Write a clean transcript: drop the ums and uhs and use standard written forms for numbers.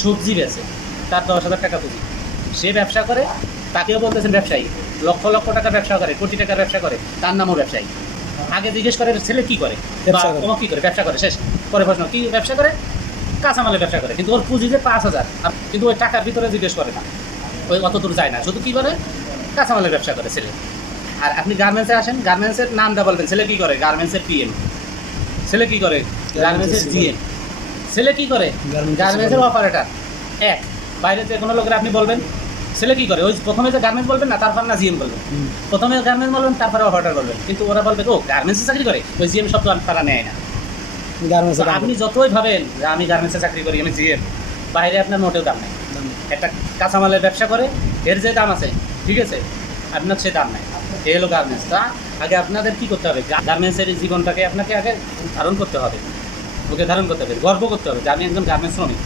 সবজি বেচে, তার 10,000 টাকা পুঁজি, সে ব্যবসা করে, তাকেও বলতেছেন ব্যবসায়ী। লক্ষ লক্ষ টাকা ব্যবসা করে, কোটি টাকার ব্যবসা করে, তার নামও ব্যবসায়ী। আগে জিজ্ঞেস করে ছেলে কী করে বা ব্যবসা করে। ও কী করে, ব্যবসা করে, শেষ। পরে প্রশ্ন কী ব্যবসা করে, কাঁচামালের ব্যবসা করে, কিন্তু ওর পুঁজি যে 5,000, কিন্তু ওই টাকার ভিতরে জিজ্ঞেস করে না, ওই অত দূর যায় না, শুধু কী করে, কাঁচামালের ব্যবসা করে ছেলে। আর আপনি গার্মেন্টসে আসেন, গার্মেন্টসের নামটা বলবেন, ছেলে কী করে, গার্মেন্টসের পিএম। ছেলে কী করে, গার্মেন্টসের জিএম। ছেলে কী করে, গার্মেন্টসের অপারেটর। এক, বাইরে যে কোনো লোকের আপনি বলবেন ছেলে কী করে, ওই প্রথমে যে গার্মেন্টস বলবেন না, তারপর না জিএম বলবেন। প্রথমে গার্মেন্টস বলবেন, তারপরে অপারেটর বলবেন, কিন্তু ওরা বলবে ও গার্মেন্টসে চাকরি করে, ওই জিএম শব্দ তারা নেয় না। গার্মেন্টসে তো আপনি যতই ভাবেন যে আমি গার্মেন্টসে চাকরি করি, আমি জিএম, বাইরে আপনার মোটেও দাম নেই। একটা কাঁচামালের ব্যবসা করে, এর যে দাম আছে, ঠিক আছে, আপনার সে দাম নেই। এই হলো গার্মেন্টস। তা আগে আপনাদের কী করতে হবে, গার্মেন্টসের জীবনটাকে আপনাকে আগে ধারণ করতে হবে, ওকে ধারণ করতে হবে, গর্ব করতে হবে যে আমি একজন গার্মেন্টস শ্রমিক।